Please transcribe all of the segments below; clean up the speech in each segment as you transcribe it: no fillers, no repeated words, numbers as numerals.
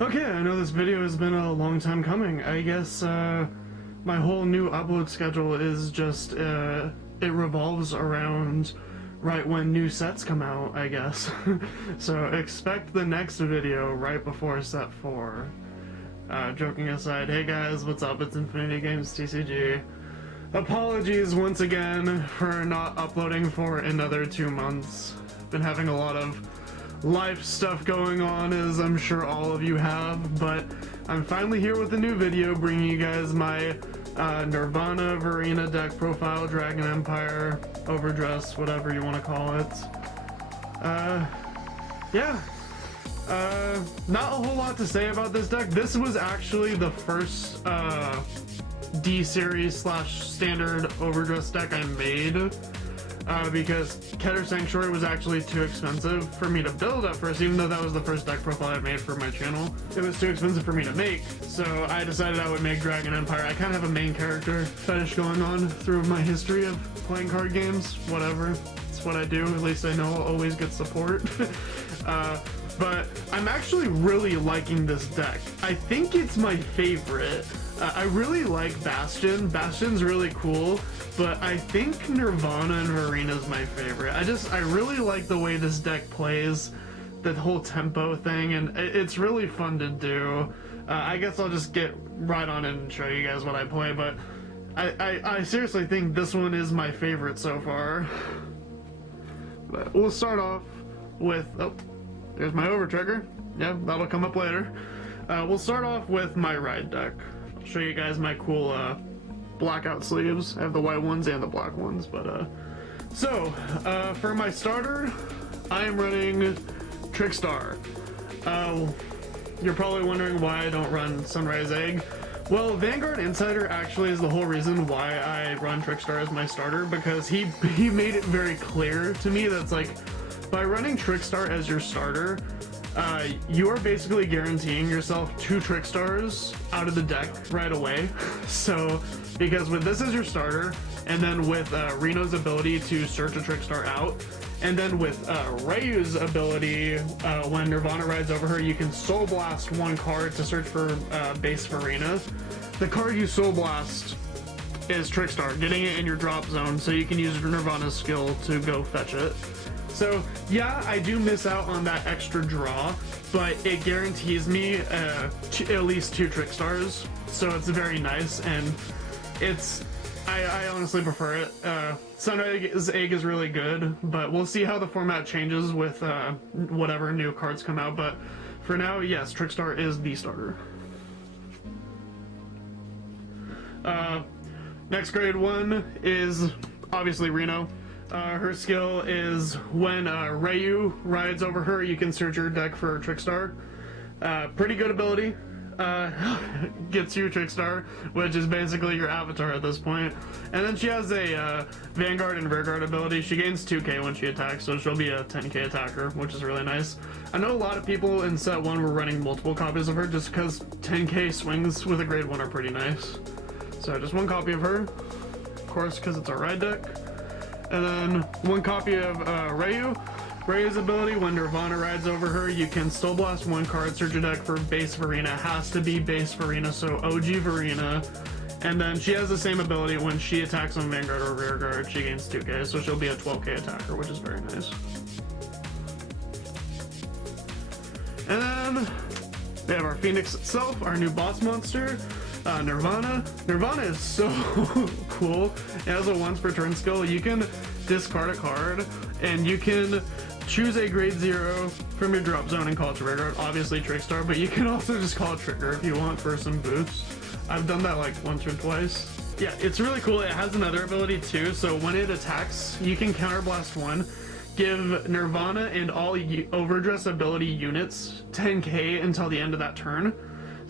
Okay, I know this video has been a long time coming. I guess my whole new upload schedule is just, it revolves around right when new sets come out, I guess. So expect the next video right before set 4. Joking aside, hey guys, what's up? It's Infinity Games TCG. Apologies once again for not uploading for another 2 months. Been having a lot of life stuff going on, as I'm sure all of you have, but I'm finally here with a new video bringing you guys my Nirvana Varina deck profile, Dragon Empire, Overdress, whatever you want to call it. Yeah. Not a whole lot to say about this deck. This was actually the first D-series / standard Overdress deck I made. Because Keter Sanctuary was actually too expensive for me to build at first, even though that was the first deck profile I made for my channel. It was too expensive for me to make, so I decided I would make Dragon Empire. I kind of have a main character fetish going on through my history of playing card games, whatever. It's what I do, at least I know I'll always get support. But I'm actually really liking this deck. I think it's my favorite. I really like Bastion. Bastion's really cool, but I think Nirvana and Varina's my favorite. I really like the way this deck plays, the whole tempo thing, and it's really fun to do. I guess I'll just get right on it and show you guys what I play, but I seriously think this one is my favorite so far. But we'll start off with, oh, there's my Overtrigger. Yeah, that'll come up later. We'll start off with my ride deck. I'll show you guys my cool blackout sleeves. I have the white ones and the black ones, but so for my starter, I am running Trickstar. You're probably wondering why I don't run Sunrise Egg. Well, Vanguard Insider actually is the whole reason why I run Trickstar as my starter, because he made it very clear to me that's like, by running Trickstar as your starter, you are basically guaranteeing yourself 2 Trickstars out of the deck right away. So, because with this as your starter, and then with Reno's ability to search a Trickstar out, and then with Ryu's ability, when Nirvana rides over her, you can Soul Blast 1 card to search for base Varina. The card you Soul Blast is Trickstar, getting it in your drop zone, so you can use Nirvana's skill to go fetch it. So yeah, I do miss out on that extra draw, but it guarantees me at least 2 Trickstars, so it's very nice, and I honestly prefer it. Sunrise Egg is really good, but we'll see how the format changes with whatever new cards come out, but for now, yes, Trickstar is the starter. Next grade 1 is obviously Reno. Her skill is when Ryu rides over her, you can search your deck for Trickstar. Pretty good ability. Gets you Trickstar, which is basically your avatar at this point. And then she has a Vanguard and Rearguard ability. She gains 2k when she attacks, so she'll be a 10k attacker, which is really nice. I know a lot of people in set 1 were running multiple copies of her just because 10k swings with a grade 1 are pretty nice. So just 1 copy of her, of course, because it's a ride deck. And then 1 copy of Ryu. Ryu's ability, when Nirvana rides over her, you can Soul Blast 1 card, search your deck for base Varina. Has to be base Varina, so OG Varina. And then she has the same ability when she attacks on Vanguard or Rearguard, she gains 2k, so she'll be a 12k attacker, which is very nice. And then we have our Phoenix itself, our new boss monster. Nirvana. Nirvana is so cool. It has a once per turn skill. You can discard a card, and you can choose a grade 0 from your drop zone and call it to Rearguard. Obviously Trickstar, but you can also just call it Trigger if you want for some boosts. I've done that like once or twice. Yeah, it's really cool. It has another ability too, so when it attacks, you can counterblast 1, give Nirvana and all Overdress ability units 10k until the end of that turn.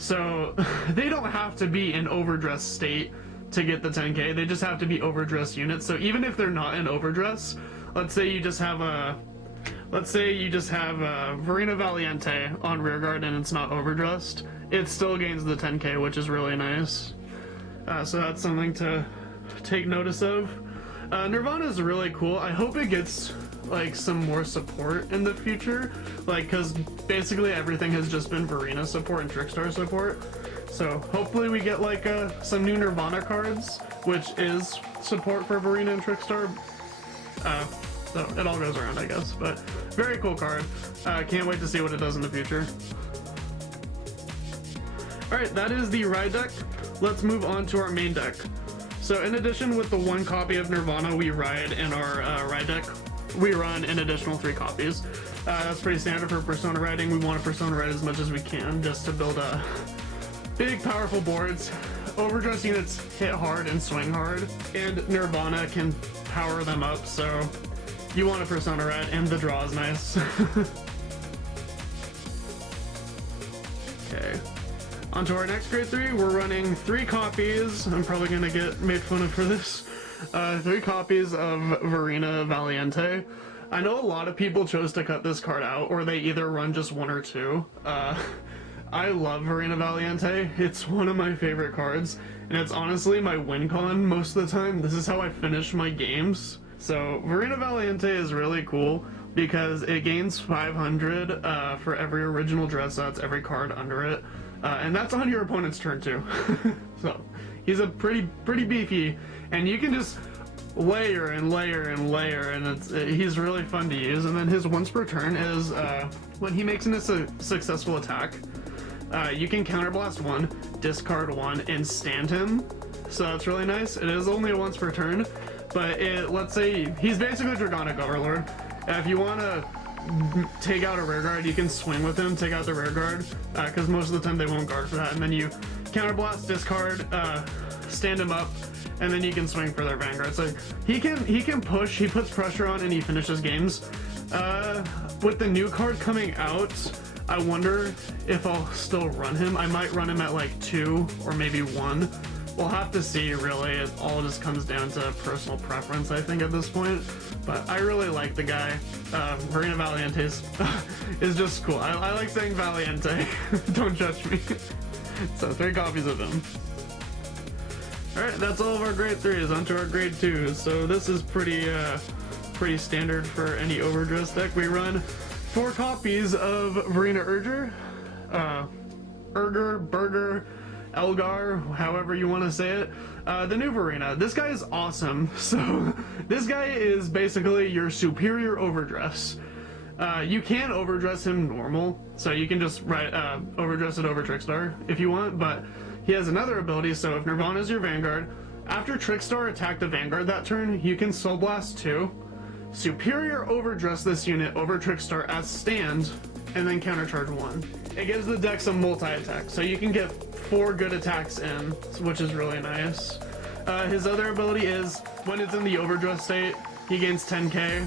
So they don't have to be in Overdress state to get the 10k, they just have to be Overdress units. So even if they're not in Overdress, let's say you just have Marina Valiente on Rearguard and it's not Overdressed, it still gains the 10k, which is really nice. So that's something to take notice of. Nirvana is really cool. I hope it gets like some more support in the future, like because basically everything has just been Varina support and Trickstar support. So hopefully we get like some new Nirvana cards, which is support for Varina and Trickstar. So it all goes around, I guess. But very cool card. Can't wait to see what it does in the future. Alright, that is the ride deck. Let's move on to our main deck. So in addition with the 1 copy of Nirvana we ride in our ride deck, we run an additional 3 copies. That's pretty standard for Persona riding. We want to Persona ride as much as we can just to build big powerful boards. Overdress units hit hard and swing hard, and Nirvana can power them up, so you want a Persona ride, and the draw is nice. Okay. On to our next grade 3, we're running 3 copies. I'm probably gonna get made fun of for this. 3 copies of Varina Valiente. I know a lot of people chose to cut this card out, or they either run just 1 or 2. I love Varina Valiente. It's one of my favorite cards, and it's honestly my win con most of the time. This is how I finish my games. So Varina Valiente is really cool because it gains 500 for every original dress that's every card under it. And that's on your opponent's turn too. So he's a pretty beefy, and you can just layer and layer and layer, and he's really fun to use. And then his once per turn is when he makes a successful attack, you can counterblast 1, discard 1, and stand him. So that's really nice. It is only a once per turn, but let's say he's basically Dragonic Overlord. If you want to take out a rear guard, you can swing with him, take out the rear guard, because most of the time they won't guard for that, and then you counterblast, discard, stand him up, and then you can swing for their Vanguard. So he can push, he puts pressure on, and he finishes games. With the new card coming out, I wonder if I'll still run him. I might run him at like 2 or maybe 1. We'll have to see, really. It all just comes down to personal preference, I think, at this point. But I really like the guy. Marina Valiente is just cool. I like saying Valiente. Don't judge me. So 3 copies of him. Alright, that's all of our grade 3s. On to our grade 2s. So this is pretty standard for any Overdress deck. We run 4 copies of Varina Urger, Burger, Elgar, however you want to say it. The new Varina. This guy is awesome. So this guy is basically your superior Overdress. You can Overdress him normal, so you can just Overdress it over Trickstar if you want, but he has another ability. So if Nirvana is your Vanguard, after Trickstar attacked the Vanguard that turn, you can Soul Blast 2, superior Overdress this unit over Trickstar as stand, and then countercharge 1. It gives the deck some multi-attack, so you can get 4 good attacks in, which is really nice. His other ability is, when it's in the Overdress state, he gains 10k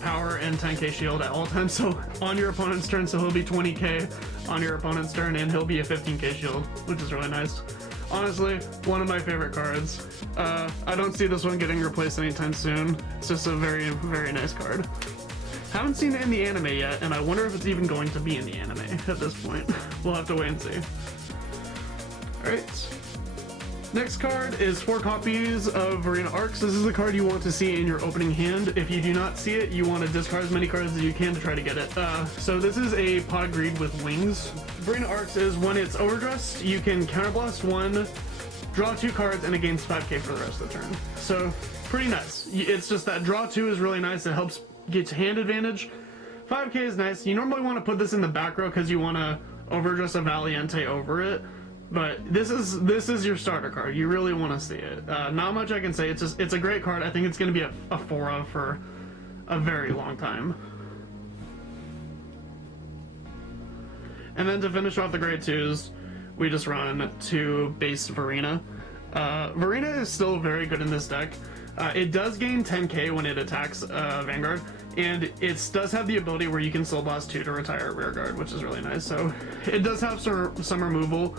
power and 10k shield at all times, so on your opponent's turn, so he'll be 20k on your opponent's turn, and he'll be a 15k shield, which is really nice. Honestly, one of my favorite cards. I don't see this one getting replaced anytime soon. It's just a very, very nice card. Haven't seen it in the anime yet, and I wonder if it's even going to be in the anime at this point. We'll have to wait and see. Alright. Next card is 4 copies of Varina Arcs. This is the card you want to see in your opening hand. If you do not see it, you want to discard as many cards as you can to try to get it. So this is a Pod Greed with wings. Varina Arcs is when it's overdressed, you can counterblast 1, draw 2 cards, and it gains 5k for the rest of the turn. So pretty nice. It's just that draw 2 is really nice. It helps get hand advantage. 5k is nice. You normally want to put this in the back row because you want to overdress a Valiente over it. But this is your starter card. You really want to see it. Not much I can say. It's a great card. I think it's going to be a 4 for a very long time. And then to finish off the grade 2s, we just run 2 base Varina. Varina is still very good in this deck. It does gain 10k when it attacks Vanguard, and it does have the ability where you can Soul Blast 2 to retire a rear guard, which is really nice. So it does have some removal.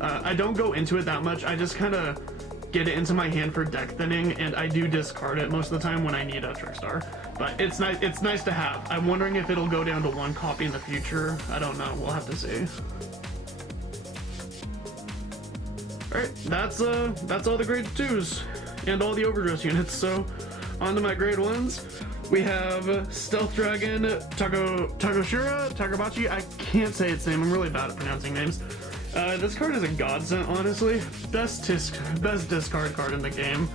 I don't go into it that much. I just kind of get it into my hand for deck thinning, and I do discard it most of the time when I need a Trickstar. But it's nice. It's nice to have. I'm wondering if it'll go down to 1 copy in the future. I don't know. We'll have to see. All right, that's all the grade 2s and all the Overdress units. So on to my grade 1s. We have Stealth Dragon, Tagabachi. I can't say its name. I'm really bad at pronouncing names. This card is a godsend, honestly. Best discard card in the game.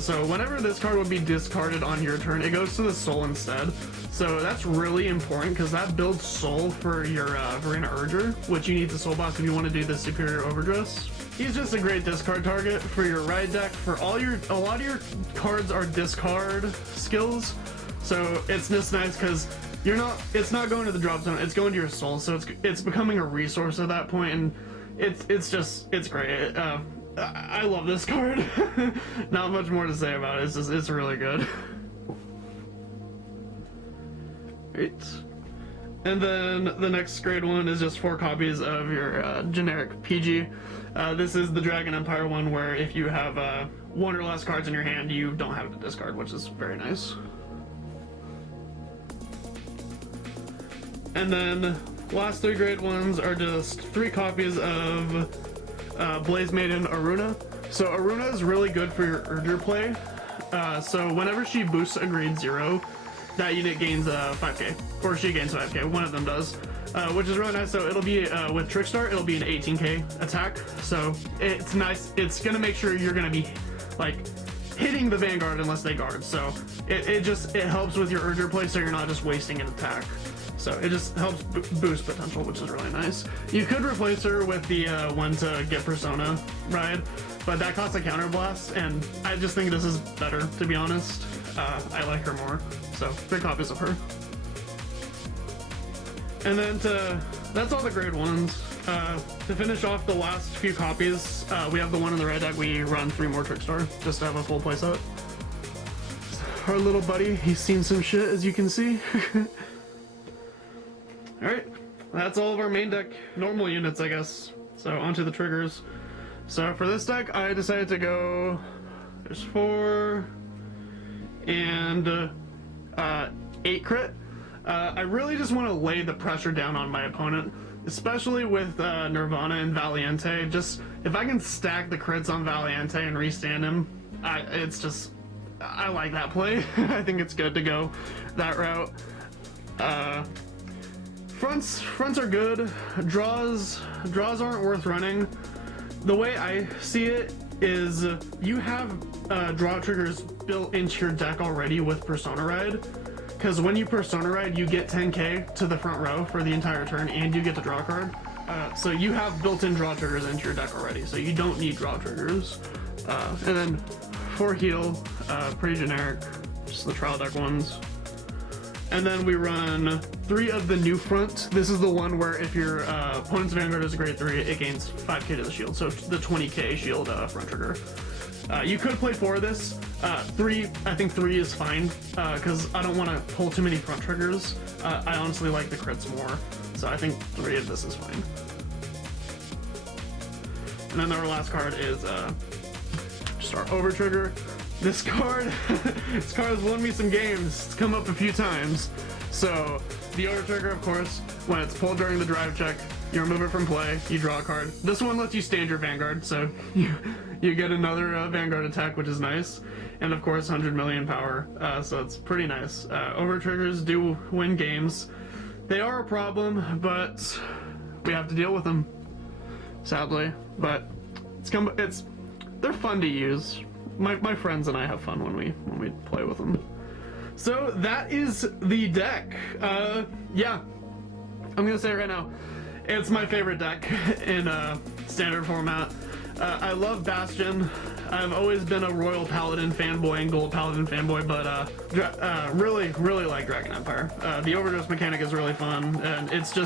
So whenever this card would be discarded on your turn, it goes to the soul instead. So that's really important because that builds soul for your Varina Urger, which you need the soul box if you want to do the superior overdress. He's just a great discard target for your ride deck. For a lot of your cards are discard skills, so it's just nice because it's not going to the drop zone, it's going to your soul, so it's becoming a resource at that point, and it's great. I love this card. Not much more to say about it. It's really good. Great. And then the next grade one is just 4 copies of your generic PG. This is the Dragon Empire one, where if you have 1 or less cards in your hand, you don't have to discard, which is very nice. And then last 3 grade ones are just 3 copies of Blaze Maiden Aruna. So Aruna is really good for your Urger play. So whenever she boosts a grade 0, that unit gains 5k, or she gains 5k, one of them does, which is really nice. So it'll be, with Trickstar, it'll be an 18k attack, so it's nice. It's gonna make sure you're gonna be, like, hitting the Vanguard unless they guard, so it helps with your Urger play, so you're not just wasting an attack. So it just helps boost potential, which is really nice. You could replace her with the one to get Persona ride, but that costs a counterblast, and I just think this is better, to be honest. I like her more, so 3 copies of her. And then that's all the grade ones. To finish off the last few copies, we have the one in the red deck. We run 3 more Trickstar just to have a full playset. Our little buddy, he's seen some shit, as you can see. Alright, that's all of our main deck normal units, I guess. So onto the triggers. So for this deck, I decided to go, there's 4 and 8 crit. I really just want to lay the pressure down on my opponent, especially with Nirvana and Valiente. Just, if I can stack the crits on Valiente and restand him, I like that play. I think it's good to go that route. Fronts are good. Draws aren't worth running. The way I see it is you have draw triggers built into your deck already with Persona Ride, because when you Persona Ride, you get 10k to the front row for the entire turn, and you get the draw card. So you have built-in draw triggers into your deck already, so you don't need draw triggers. And then for heal, pretty generic, just the trial deck ones. And then we run 3 of the new front. This is the one where if your opponent's Vanguard is a grade 3, it gains 5k to the shield, so the 20k shield front trigger. You could play 4 of this. 3, I think 3 is fine, because I don't want to pull too many front triggers. I honestly like the crits more, so I think 3 of this is fine. And then our last card is just our Overtrigger. This card has won me some games. It's come up a few times. So the Overtrigger, of course, when it's pulled during the drive check, you remove it from play, you draw a card. This one lets you stand your Vanguard, so you get another Vanguard attack, which is nice. And of course, 100 million power, so it's pretty nice. Overtriggers do win games. They are a problem, but we have to deal with them, sadly. But they're fun to use. My friends and I have fun when we play with them. So that is the deck. Yeah, I'm gonna say it right now, it's my favorite deck in standard format. I love Bastion. I've always been a Royal Paladin fanboy and Gold Paladin fanboy, but really like Dragon Empire. The Overdress mechanic is really fun, and it's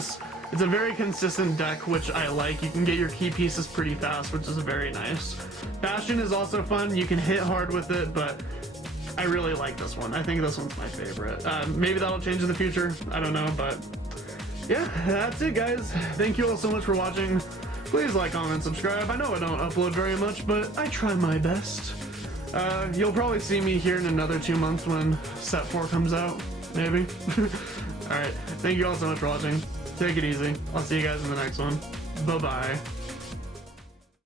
a very consistent deck, which I like. You can get your key pieces pretty fast, which is very nice. Bastion is also fun. You can hit hard with it, but I really like this one. I think this one's my favorite. Maybe that'll change in the future. I don't know, but yeah, that's it, guys. Thank you all so much for watching. Please like, comment, subscribe. I know I don't upload very much, but I try my best. You'll probably see me here in another 2 months when set 4 comes out, maybe. Alright, thank you all so much for watching. Take it easy. I'll see you guys in the next one. Bye-bye.